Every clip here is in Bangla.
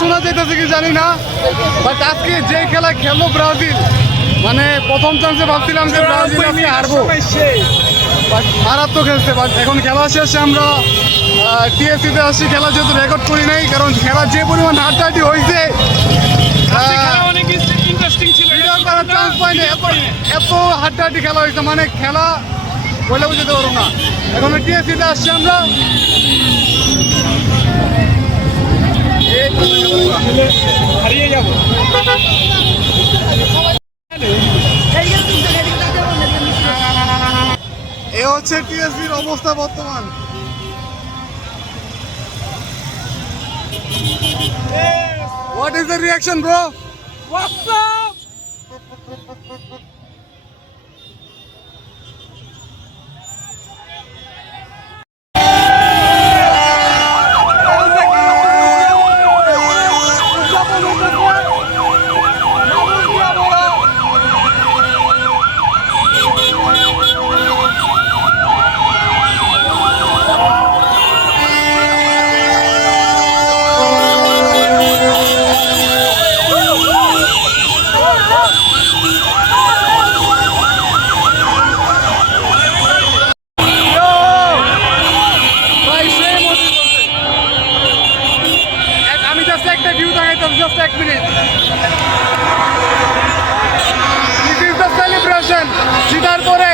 শোনা যাইতেছে কি জানি না, বাট আজকে যে খেলা খেললো ব্রাজিল, মানে প্রথম চান্সে ভাবছিলাম যে ব্রাজিল আজকে হারবো, বাট মারাত্মক খেলছে। বাট এখন খেলা শেষে আমরা টিএসসিতে আসছি, খেলা যেহেতু রেকর্ড করি নাই, কারণ খেলা যে পরিমাণ হাড্ডাহাড্ডি হয়েছে চান্স পাইনি, এত হাড্ডাহাড্ডি খেলা হয়েছে, মানে খেলা বলে বুঝতে পারবো না। এখন টিএসসিতে আসছি আমরা, হারিয়ে যাবো। এ হচ্ছে টিএসসির অবস্থা বর্তমান। What is the reaction, bro? What's up? Just a minute. This is the celebration. জিতার পরে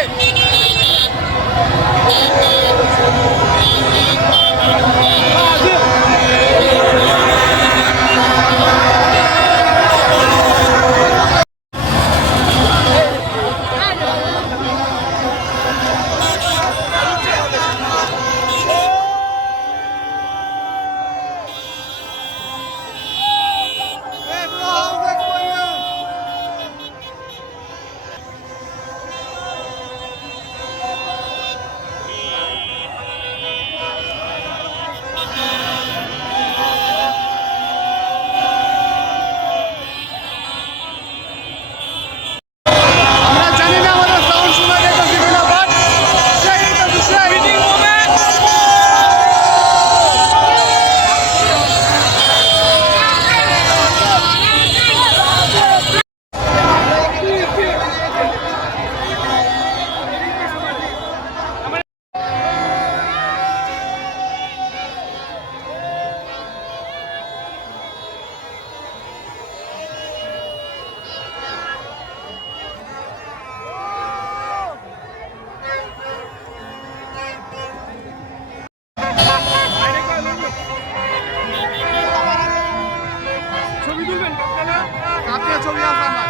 আপনি ছবি আছে আমার।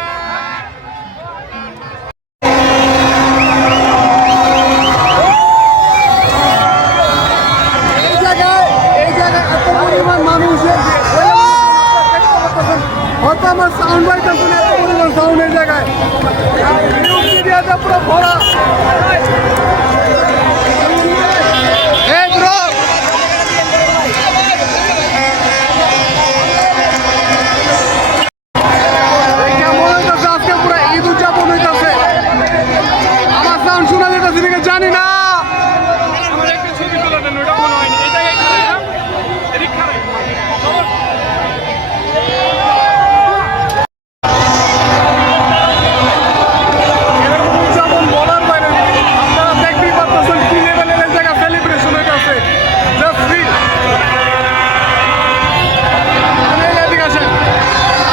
এই জায়গায় এত পরিমাণ মানুষের হয়তো আমার সাউন্ড বাইটার শুনে এত পরিমাণ সাউন্ড এই জায়গায় মিডিয়াতে পুরো ভরা। জানি না আমার একটা ছবি তোলা দেন, ওটা মনে হয়নি এই জায়গায় এদিক খারাপ। যেমন বলার বাইরে, আপনারা দেখতেই পাচ্ছেন কি লেভেলের এই জায়গা সেলিব্রেশন হইতেছে। Just feel. এদিকে আসেন,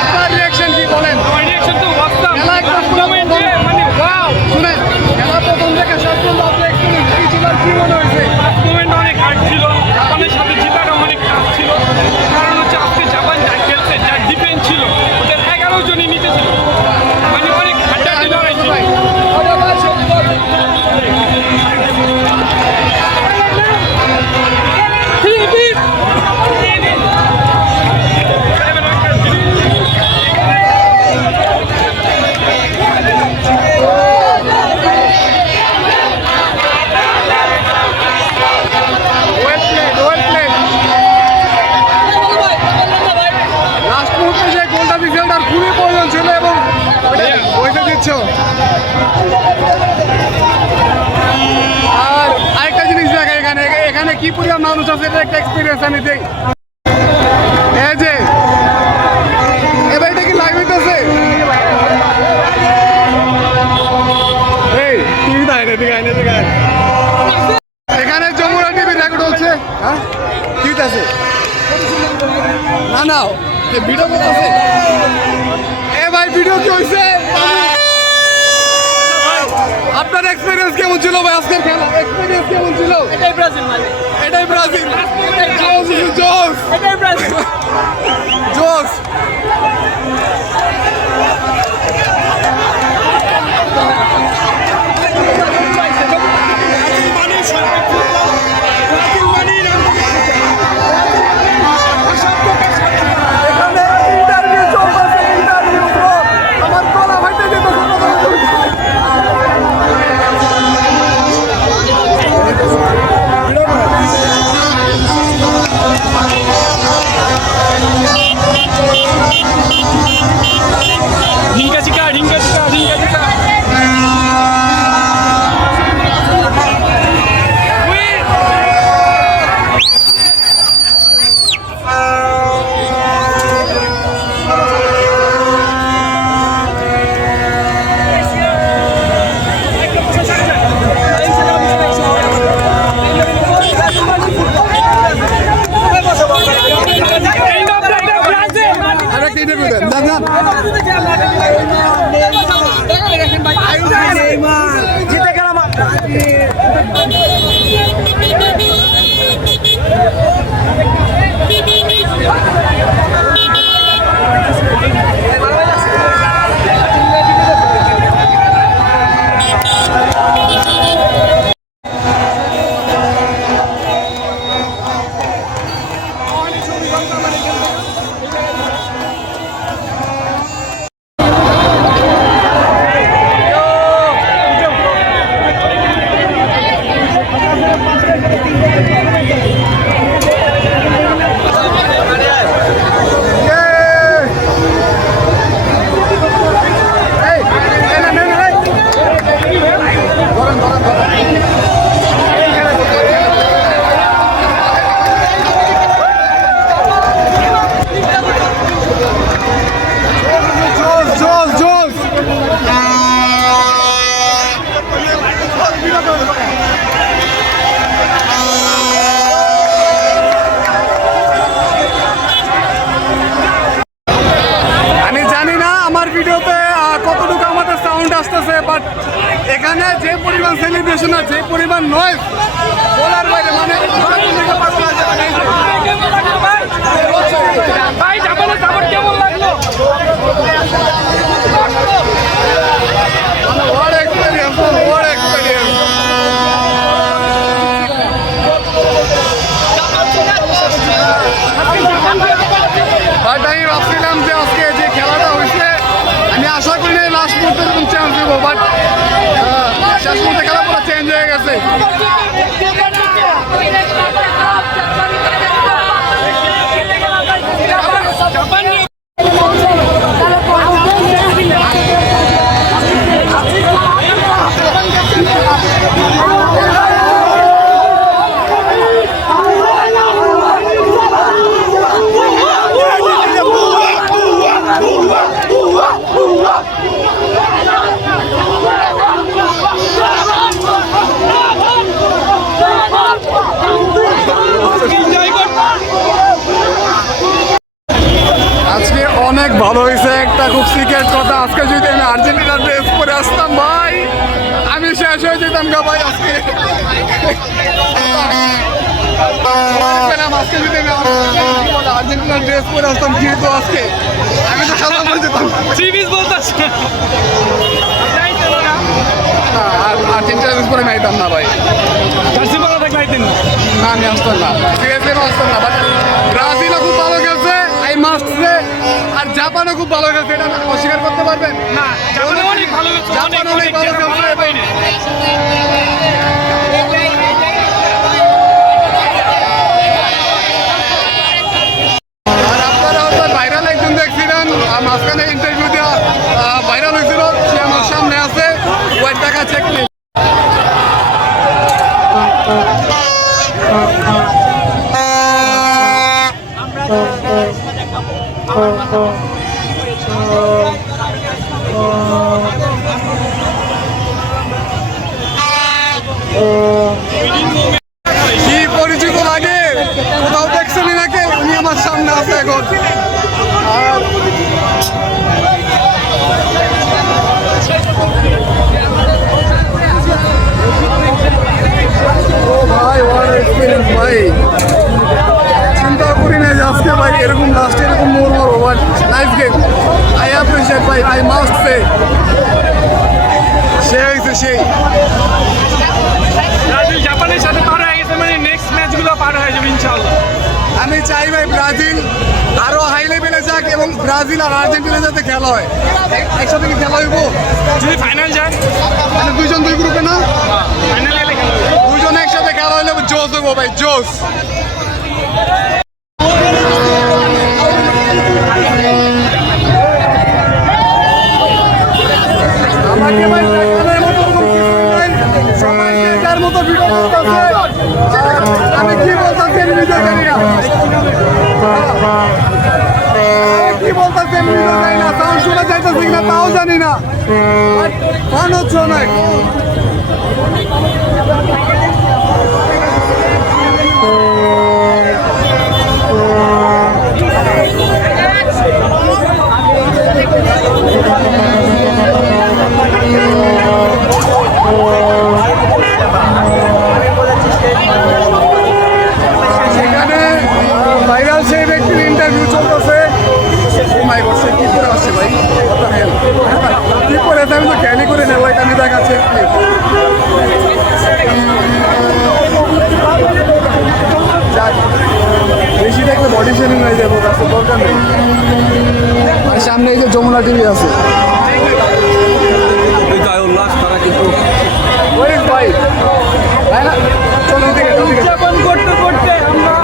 আপনার রিয়াকশন কি বলেন? আমার রিঅ্যাকশন তো ওয়াটসঅ্যাপ খেলা একদম মোমেন্টে মানে ওয়াও। শুনেন, খেলা প্রথম থেকে শেষ পর্যন্ত আপনার এক্সপিরিয়েন্স কি ছিল, কি মনে হয়েছে? ফার্স্ট মোমেন্ট অনেক হার্ড ছিল, জাপানের সাথে জিতাটা অনেক টাফ ছিল। কারণ হচ্ছে আজকে জাপান যা খেলছে, যা ডিফেন্স ছিল, ওদের 11 জনই নিচে ছিল, মানে অনেক হাড্ডাহাড্ডি লড়াই ছিল। আর আরেকটা জিনিস দেখে, এখানে কি পরিমাণ মানুষ আছে, এটা একটা এক্সপিরিয়েন্স আমি দেই। এই যে নাও ভিডিও করতেছে এ ভাই ভিডিও কি হয়েছে আপনার এক্সপিরিয়েন্স কেমন ছিল ভাই আজকের খেলা এক্সপিরিয়েন্স কেমন ছিল এটাই ব্রাজিল মানে এটাই ব্রাজিল জোস এটাই ব্রাজিল জোস ঢিঙ্কা চিকা ঢিঙ্কা চিকা ঢিঙ্কা চিকা আরেকটা ইন্টারভিউ দেন না জিতে গেলাম জোস জোস আমি জানি না আমার ভিডিওতে কতটুকু আমাদের সাউন্ড আসতেছে বাট এখানে যে পরিমাণ সেলিব্রেশন আর যে পরিমাণ নয়েজ বলার বাইরে মানে ভাই জাপানের সাপোর্ট কেমন লাগলো What experience! What experience! But আমি ভাবছিলাম যে আজকে যে খেলাটা হয়েছে আমি আশা করি না লাস্ট মুহূর্তে এরকম চান্স দেবো বাট শেষ মুহূর্তে খেলা পুরো চেঞ্জ হয়ে গেছে আজকে অনেক ভালো হয়েছে একটা খুব সিক্রেট কথা আজকে যদি আমি আর্জেন্টিনার ড্রেস পরে আসতাম ভাই আমি শেষ হয়ে যেতাম গা ভাই আজকে আজকে যদি আমি আর্জেন্টিনার ড্রেস পরে আসতাম যেহেতু আজকে আমি তো সাদা হয়ে যেতাম সিরিজ বলতেছে আর্জেন্টিনার ড্রেস পরে আমি আইতাম না ভাই জার্সি পরা থাকলে আইতেন না না আমি আসতাম না সিরিয়াসলি আসতাম না বাট ব্রাজিলও খুব ভালো খেলছে আই মাস্ট সে আর জাপানও খুব ভালো খেলছে এটা অস্বীকার করতে পারবেন না জাপানে অনেক ভালো খেলছে, জাপান অনেক ভালো খেলছে বাইরে আর আপনারা হয়তো ভাইরাল একজন দেখছিলেন মাঝখানে ইন্টারভিউ দেওয়া ভাইরাল হয়েছিল সে আমার সামনে আছে ওয়াইট টাকা চেক নেই কি পরিচিত লাগে কোথাও দেখছেন নাকি উনি আমার সামনে আছে এখন ভাই এরকম লাস্টে এরকম মোর but nice game I appreciate ভাই আই মাস্ট সে সেই ব্রাজিল জাপানের সাথে পার হয়ে গেছে মানে নেক্সট ম্যাচগুলো পার হয়ে যাবে ইনশাআল্লাহ। আমি চাই ভাই ব্রাজিল আরো হাই লেভেলে যাক এবং ব্রাজিল আর আর্জেন্টিনা যাতে খেলা হয় একসাথে কি খেলা হইব যদি ফাইনাল যায় মানে দুইজন দুই গ্রুপে না ফাইনাল গেলে খেলা হবে। দুজন একসাথে খেলা হইলে জোস হইব ভাই জোস আমাকে ভাই দেখানোর মতো কোনো কিছুই নাই। সবাই যে যার মতো ভিডিও করতেছে। আমি কি বলতেছি আমি নিজেও জানি না আমি কি বলতেছি আমি নিজেও জানি না সাউন্ড শোনা যাইতেছে কিনা তাও জানি না ফান হচ্ছে অনেক সেখানে ভাইরাল সেই ব্যক্তির ইন্টারভিউ চলতেছে মাই গড সে কি করে আসছে ভাই কি করে আমি তো ক্যালি করে নেব এটা আমি দেখাচ্ছি যাক, বেশি দেখলে বডি শেমিং হয়ে যাবো কাছে দরকার নেই আর সামনে এই যে যমুনা টিভি আছে বিজয় উল্লাস তারা কিন্তু ওই ভাই তাই না চলো দিকে উদযাপন করতে করতে আমরা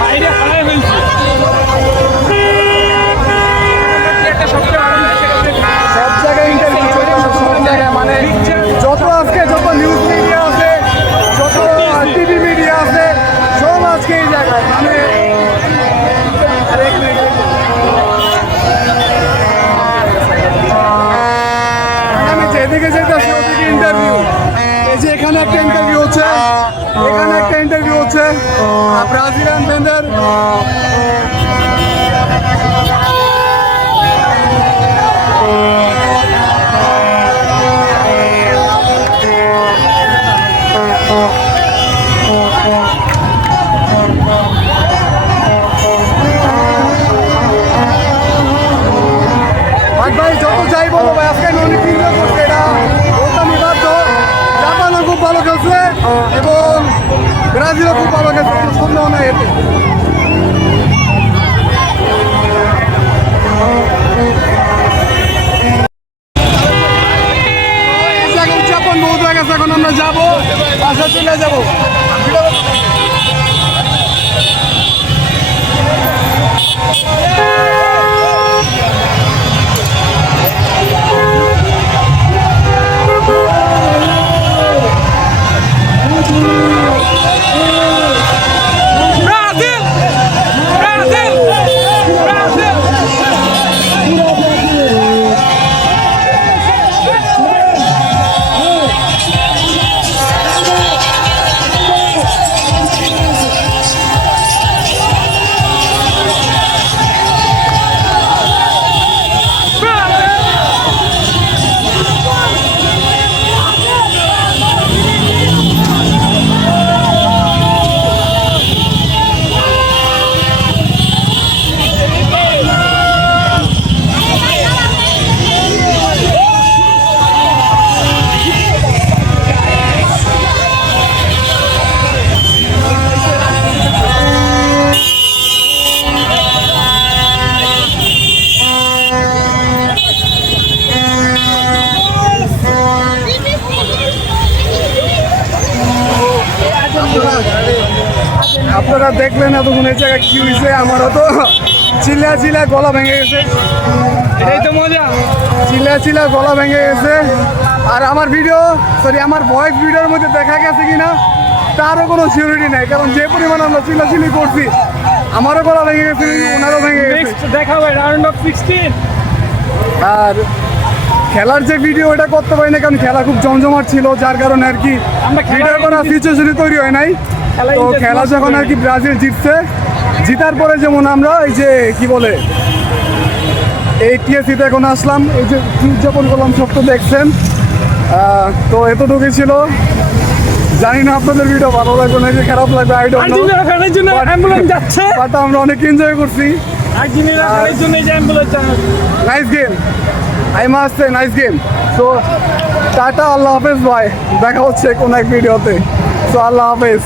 বাইরে হারাই ফেলছি। একটা সবচেয়ে আনন্দ সব জায়গায় ইন্টারভিউ সব জায়গায় মানে যত আজকে যত নিউজ মিডিয়া আছে যত টিভি মিডিয়া আছে সব আজকে এই জায়গায় মানে আমি যেদিকে যেতেছি ওদিকে ইন্টারভিউ এই যে এখানে একটা ইন্টারভিউ হচ্ছে এখানে একটা ইন্টারভিউ হচ্ছে ব্রাজিলিয়ান ব্যান্ডের ভাই যত যাই বলো ভাই আজকে অনেক এনজয় করছে এটা বলতামই বাধ্য জাপানও খুব ভালো খেলছে এবং ব্রাজিলও খুব ভালো খেলছে কোনো সন্দেহ নাই এতে এই জায়গায় উদযাপন বহুত হয়ে গেছে এখন আমরা যাবো বাসা চলে যাবো ব্রাজিল ব্রাজিল ব্রাজিল আপনারা দেখলেন এতক্ষণ এই জায়গায় কি হয়েছে আমারও তো চিল্লা চিল্লা গলা ভেঙে গেছে এটাই তো মজা। চিল্লা চিল্লা গলা ভেঙে গেছে আর আমার আমার ভয়েস ভিডিওর মধ্যে দেখা গেছে কিনা তারও কোনো সিউরিটি নাই কারণ যে পরিমাণ আমরা চিল্লাচিল্লি করছি আমারও গলা ভেঙে গেছে ওনারও ভেঙে গেছে নেক্সট দেখা হবে রাউন্ড অফ 16। আর খেলার যে ভিডিও এটা করতে পারি না কারণ খেলা খুব জমজমাট ছিল যার কারণে আর কি আমরা খেলা ভিডিও করার সিচুয়েশনই তৈরি হয় নাই খেলা তো interest খেলা যখন আর কি ব্রাজিল জিতছে জিতার পরে যেমন আমরা এই যে কি বলে এই টিএসিতে এখন আসলাম এই যে উদযাপন করলাম সব তো দেখছেন তো এতটুকুই ছিল জানি না আপনাদের ভিডিও ভালো লাগবে নাকি খারাপ লাগবে, আই ডোন্ট নো, আর্জেন্টিনা ফ্যানের জন্য অ্যাম্বুলেন্স যাচ্ছে, বাট আমরা অনেক এনজয় করছি। আর্জেন্টিনা ফ্যানের জন্য এই যে অ্যাম্বুলেন্স যাচ্ছে। Nice game, I must say nice game. So tata, আল্লাহ হাফেজ ভাই, দেখা হচ্ছে কোন এক ভিডিওতে। সো আল্লাহ হাফেজ।